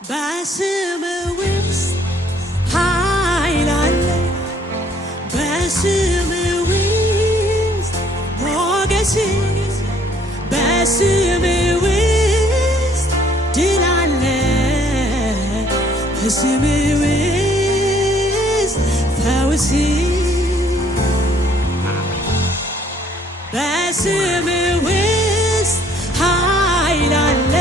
በስም ውስጥ ኃይል አለ፣ በስም ውስጥ ሞገስ፣ በስም ውስጥ ድል አለ፣ በስም ውስጥ ፈውስ፣ በስም ውስጥ ኃይል አለ፣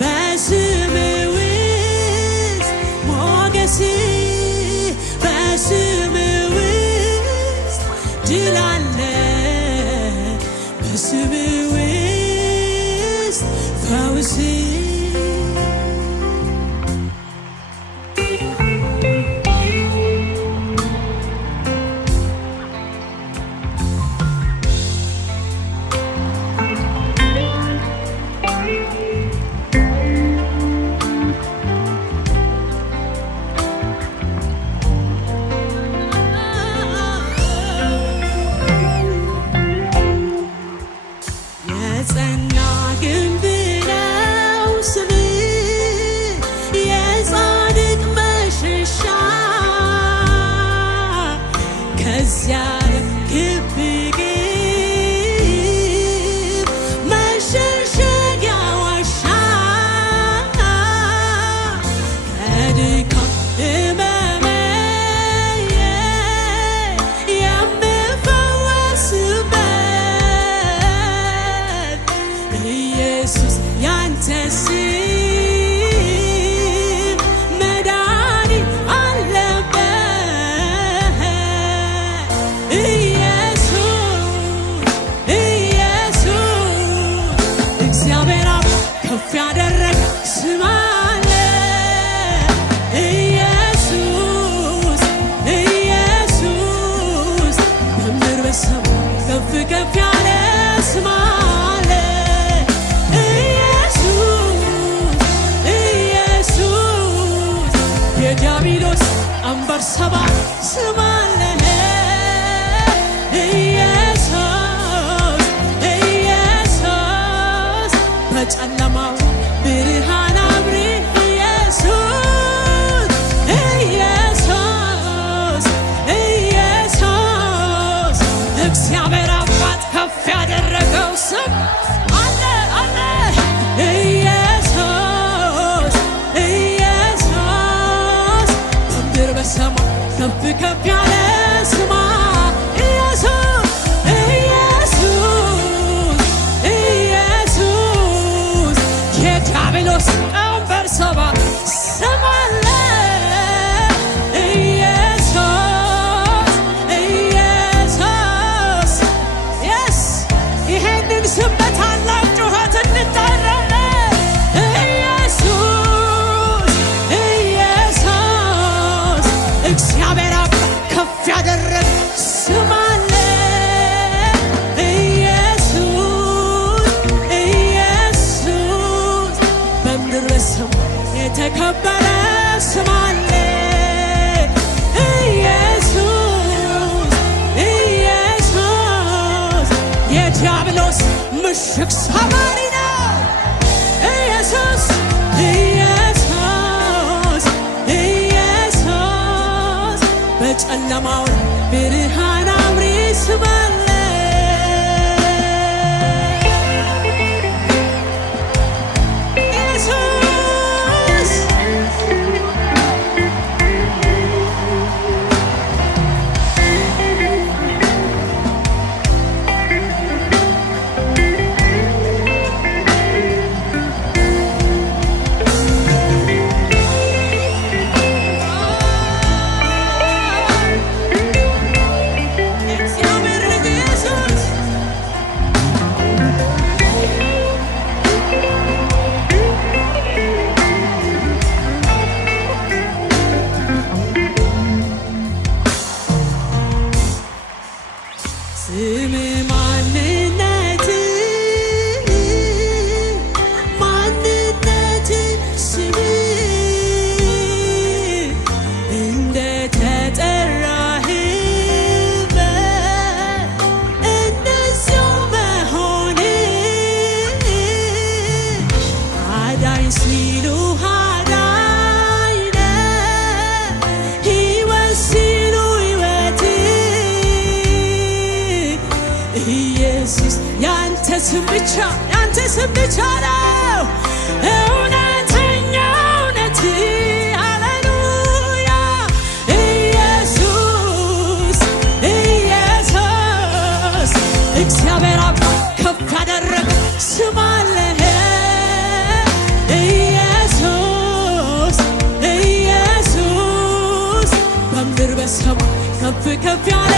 በስም ውስጥ ሞገስ፣ በስም ውስጥ ድል አለ፣ በስም ውስጥ ፈውስ። የጸና ግንብ ነው ስምህ፣ የጻድቅ መሸሻ፣ ከዚያ ግብ ግብ መሸሸጊያ ዋሻ፣ ከድካም ሕመሜ የምፈወስበት ኢየሱስ ያንተ ስም መድኃኒት አለበት። ኢየሱስ ኢየሱስ እግዚአብሔር አብ ከፍ ያደረገ ስም አለ። ኢየሱስ ኢየሱስ በምድር በሰማይ ከፍ ከፍ ያለ ስም አለ። የዲያብሎስ ቀንበር ሰባሪ ስም አለ። ኢየሱስ ኢየሱስ በጨለማው ብርሃን አብሪ። ኢየሱስ ኢየሱስ ኢየሱስ እግዚአብሔር አባት ከፍ ያደረገው ስም አለ አለ። ኢየሱስ ኢየሱስ በምድር በሰማይ ከፍ ከፍ ያለ ስም ኢየሱስ ኢየሱስ ኢየሱስ የዲያብሎስ ቀንበር ሰባሪ ስም አለ። ኢየሱስ ኢየሱስ የስ ይሄንን ስም በታላቅ ጩኸት እንጠራለን። ኢየሱስ ኢየሱስ እግዚአብሔር አብ ከፍ ያደረገ ስም አለ። ኢየሱስ ኢየሱስ በምድር በሰማይ የተከበረ ስም አለ። ኢየሱስ ኢየሱስ የዲያብሎስ ምሽግ ሰባሪ ነው። ኢየሱስ ኢየሱስ ኢየሱስ በጨለማው ብርሃን አብሪ ስም አለ። ኢየሱስ እግዚአብሔር ልጅ ኢየሱስ ስም ማንነት ማንነት ስም እንደ ተጠራህበት እንደዚያው መሆን አዳኝ ሲሉሃል ስም ብቻ ያንተ ስም ብቻ ነው እውነተኛ እውነት ሃሌሉያ ኢየሱስ ኢየሱስ እግዚአብሔር አብ ከፍ ያደረገ ስም አለ ኢየሱስ ኢየሱስ በምድር በሰማይ ከፍ ከፍ ያለ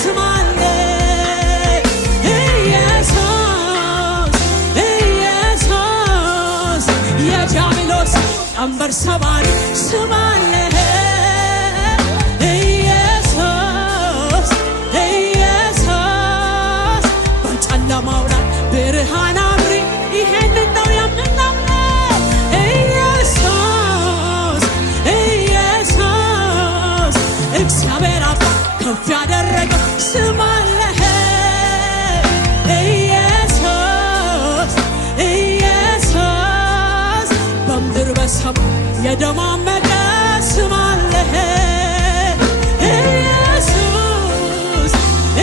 ስም አለ ቀንበር ሰባሪ ስም አለ ኢየሱስ ኢየሱስ በጨለማው ላይ ብርሃን አብሪ ይሄንን ነው የምናምነው ኢየሱስ ኢየሱስ እግዚአብሔር አብ ከፍ ያደረገው ስም አለ የደማመቀ ስም አለ ኢየሱስ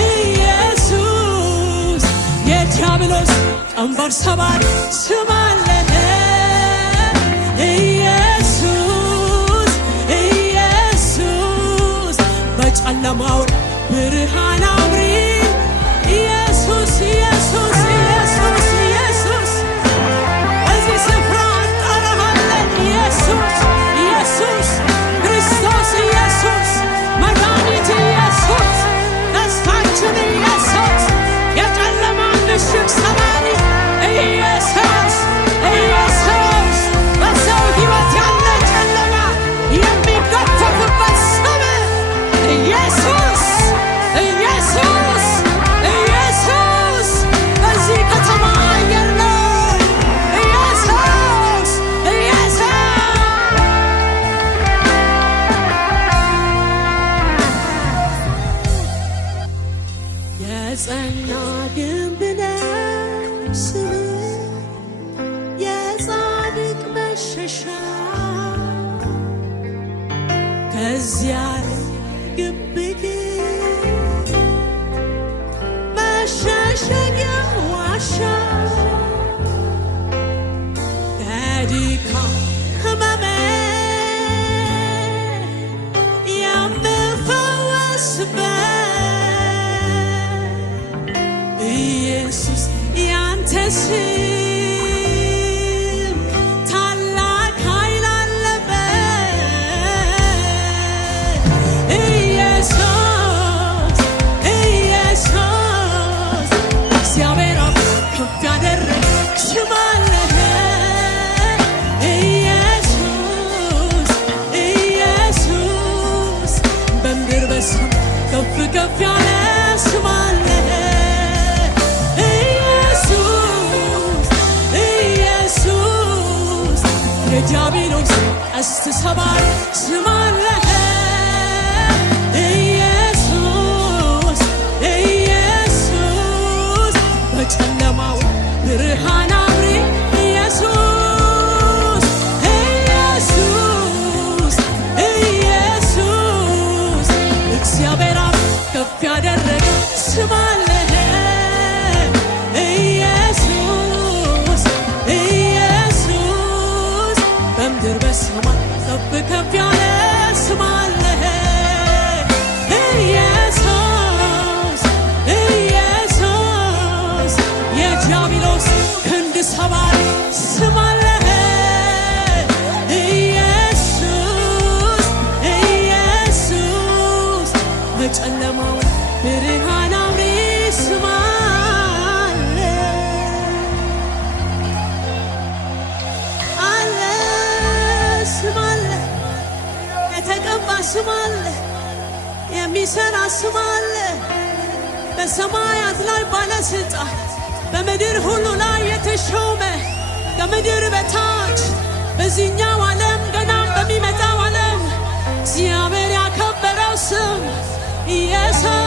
ኢየሱስ የዲያብሎስ ቀንበር ሰባሪ ስም አለ ኢየሱስ ኢየሱስ በጨለማው ብርሃን አብሪ ኢየሱስ ኢየሱስ ኢየሱስ ኢየሱስ እዚህ ስፍራ ኢየሱስ ኢየሱስ ክርስቶስ ኢየሱስ መድኃኒት ኢየሱስ ተስፋችን ኢየሱስ የጨለማ ምሽግ ሰባሪ ኢየሱስ ኢየሱስ በሰው ሕይወት ያለ ጨለማ የሚገፈፍበት ስም ኢየሱስ ኢየሱስ ኢየሱስ በዚህ ከተማ አየር ላይ ኢየሱስ የጸና ግንብ ነው ስምህ የጻድቅ መሸሻ ከዚያ ግብ ግን መሸሸጊያ ዋሻ ከድካም ሕመሜ የምፈወስበት ኢየሱስ ያንተ ስም ታላቅ ኃይል አለበት ኢየሱስ ኢየሱስ እግዚአብሔር አብ ከፍ ያደረገ ስም አለ ኢየሱስ ኢየሱስ በምድር በሰማይ ከፍ ከፍ ያለ ስም አለ የዲያብሎስ ቀስት ሰባሪ ስም አለ ኢየሱስ ኢየሱስ በጨለማው ብርሃን አብሪ ኢየሱስ ኢየሱስ ኢየሱስ እግዚአብሔር አብ ከፍ ያደረገ ስም አለ በምድር በሰማይ ከፍ ከፍ ያለ ስም አለ ኢየሱስ ኢየሱስ የዲያብሎስ ክንድ ሰባሪ ስም አለ ኢየሱስ ኢየሱስ በጨለማው ብርሃን አብሪ ስም ስም አለ የሚሰራ ስም አለ በሰማያት ላይ ባለስልጣን በምድር ሁሉ ላይ የተሾመ ከምድር በታች በዚህኛው ዓለም ገናም በሚመጣው ዓለም እግዚአብሔር ያከበረው ስም ኢየሱስ